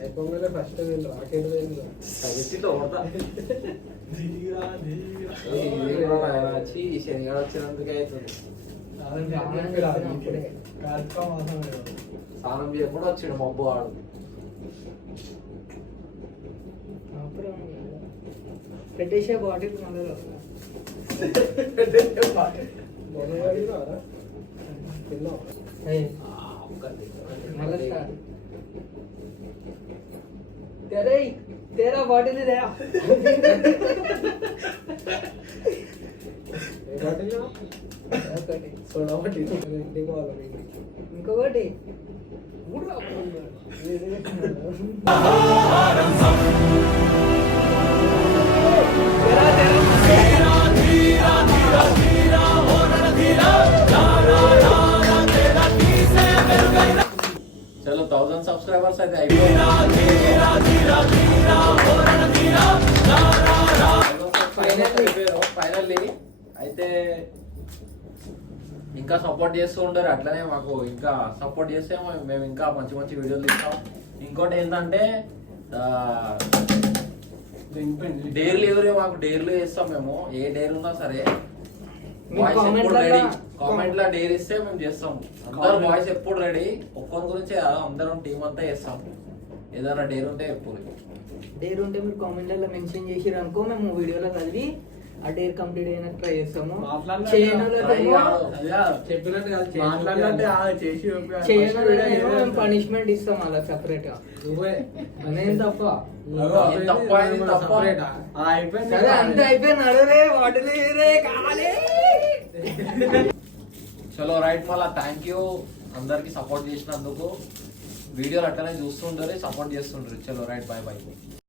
అయిపోగానే first rocket వచ్చి శనిగా వచ్చినందుకే అవుతుంది. స్నానం చేయకుండా వచ్చిండు మబ్బు వాడు. పెట్టేసే బాటిల్ మళ్ళీ तेरा बॉटल दे सोडा बाटली ఇంకొకటి చలో 1000 సబ్స్క్రైబర్స్ అయితే ఫైనల్లీ అయితే ఇంకా సపోర్ట్ చేస్తూ ఉంటారు. అట్లనే మాకు ఇంకా సపోర్ట్ చేస్తే మేము ఇంకా మంచి మంచి వీడియోలు తీస్తాం. ఇంకోటి ఏంటంటే డైర్లు ఎవరే మాకు డైర్లు చేస్తాం. మేము ఏ డైర్ ఉన్నా సరే వాయిస్ ఎప్పుడు రెడీ. కామెంట్ లా డైర్ ఇస్తే మేము చేస్తాం. అందరు వాయిస్ ఎప్పుడు రెడీ. ఒక్కరి గురించి అందరం టీం అంతా చేస్తాం. ఏదైనా డైర్ ఉంటే ఎప్పుడు డేర్ ఉంటే మీరు కామెంట్లలో మెన్షన్ చేసిరు అనుకో, మేము వీడియోలో చదివి ఆ డేర్ కంప్లీట్ అయినా ట్రై చేస్తాము. మేము పనిష్మెంట్ ఇస్తాం అలా సెపరేట్ గా. అదేం తప్ప అంతే అయిపోయింది. వాటర్ కావాలి. చలో రైట్. మళ్ళా థ్యాంక్ యూ అందరికి సపోర్ట్ చేసినందుకు. వీడియోలు అట్లనే చూస్తుంటారు, సపోర్ట్ చేస్తుంటారు. చలో రైట్, బాయ్ బాయ్.